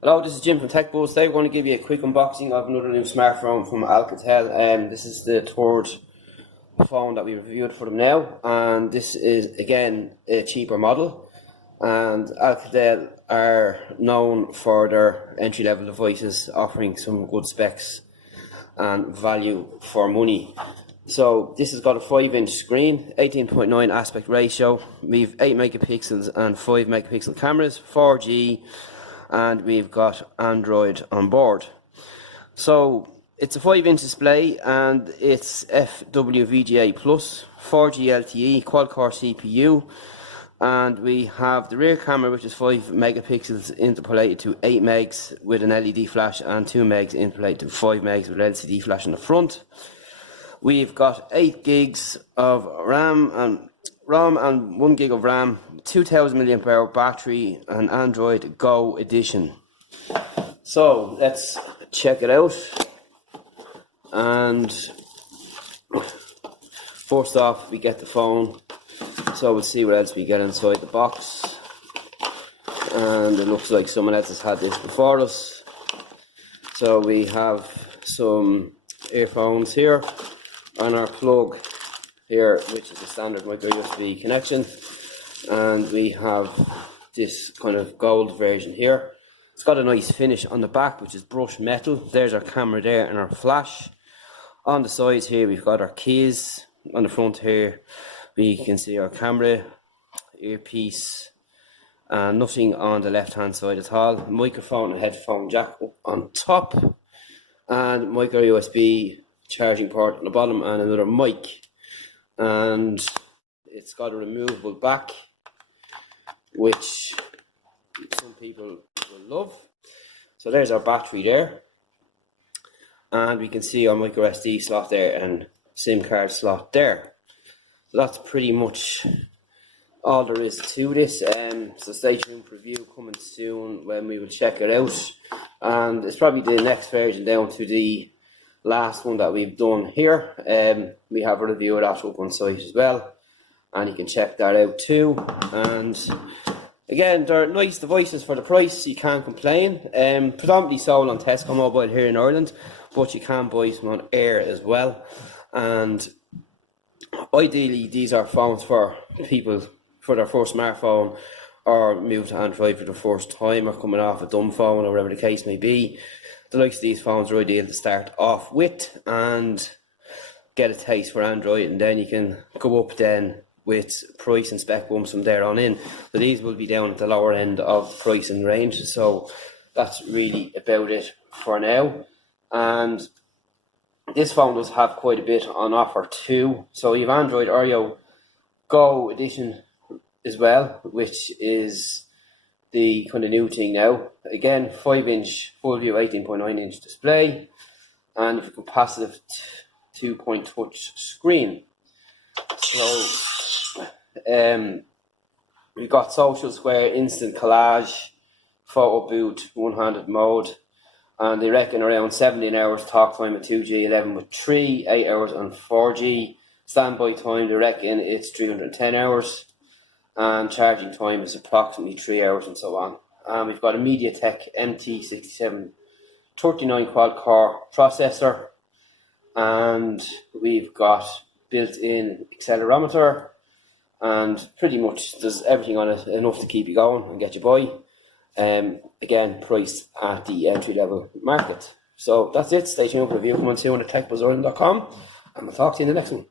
Hello, this is Jim from Tech Buzz. Today we're going to give you a quick unboxing of another new smartphone from Alcatel. This is the third phone that we reviewed for them now, and this is again a cheaper model. And Alcatel are known for their entry-level devices, offering some good specs and value for money. So this has got a 5-inch screen, 18.9 aspect ratio. We've 8 megapixels and 5 megapixel cameras, 4G. And we've got Android on board. So it's a 5-inch display and it's FWVGA plus, 4G LTE, quad-core CPU, and we have the rear camera, which is 5 megapixels interpolated to 8 megs with an LED flash, and 2 megs interpolated to 5 megs with LCD flash in the front. We've got 8 gigs of RAM and 1 gig of RAM, 2000 mAh battery, and Android Go edition. So let's check it out. And first off, we get the phone. So we'll see what else we get inside the box. And it looks like someone else has had this before us. So we have some earphones here and our plug here, which is a standard micro USB connection, and we have this kind of gold version here. It's got a nice finish on the back, which is brushed metal. There's our camera there and our flash. On the sides here we've got our keys. On the front here we can see our camera, earpiece, and nothing on the left hand side at all. Microphone and headphone jack on top, and micro USB charging port on the bottom, and another mic. And it's got a removable back, which some people will love. So there's our battery there, and we can see our micro SD slot there and SIM card slot there. So that's pretty much all there is to this. So stay tuned for review coming soon when we will check it out, and it's probably the next version down to the last one that we've done here. We have a review of that up on site as well, and you can check that out too. And again, they're nice devices for the price, you can't complain. Predominantly sold on Tesco Mobile here in Ireland, but you can buy some on Air as well. And ideally these are phones for people for their first smartphone, or move to Android for the first time, or coming off a dumb phone, or whatever the case may be. The likes of these phones are ideal to start off with and get a taste for Android, and then you can go up then with price and spec bumps from there on in. So these will be down at the lower end of price and range. So that's really about it for now. And this phone does have quite a bit on offer too. So you have Android Oreo Go edition as well, which is the kind of new thing now. Again, 5-inch full view 18.9-inch display, and a capacitive 2-point touch screen. So we've got Social Square, Instant Collage, Photo Boot, one-handed mode, and they reckon around 17 hours talk time at 2G, 11 with 3, 8 hours on 4G. Standby time, they reckon it's 310 hours. And charging time is approximately 3 hours, and so on. We've got a MediaTek MT6739 quad-core processor, and we've got built-in accelerometer, and pretty much there's everything on it, enough to keep you going and get you by. Again, priced at the entry-level market. So that's it. Stay tuned for the review. Come on soon at techbuzzireland.com, and we'll talk to you in the next one.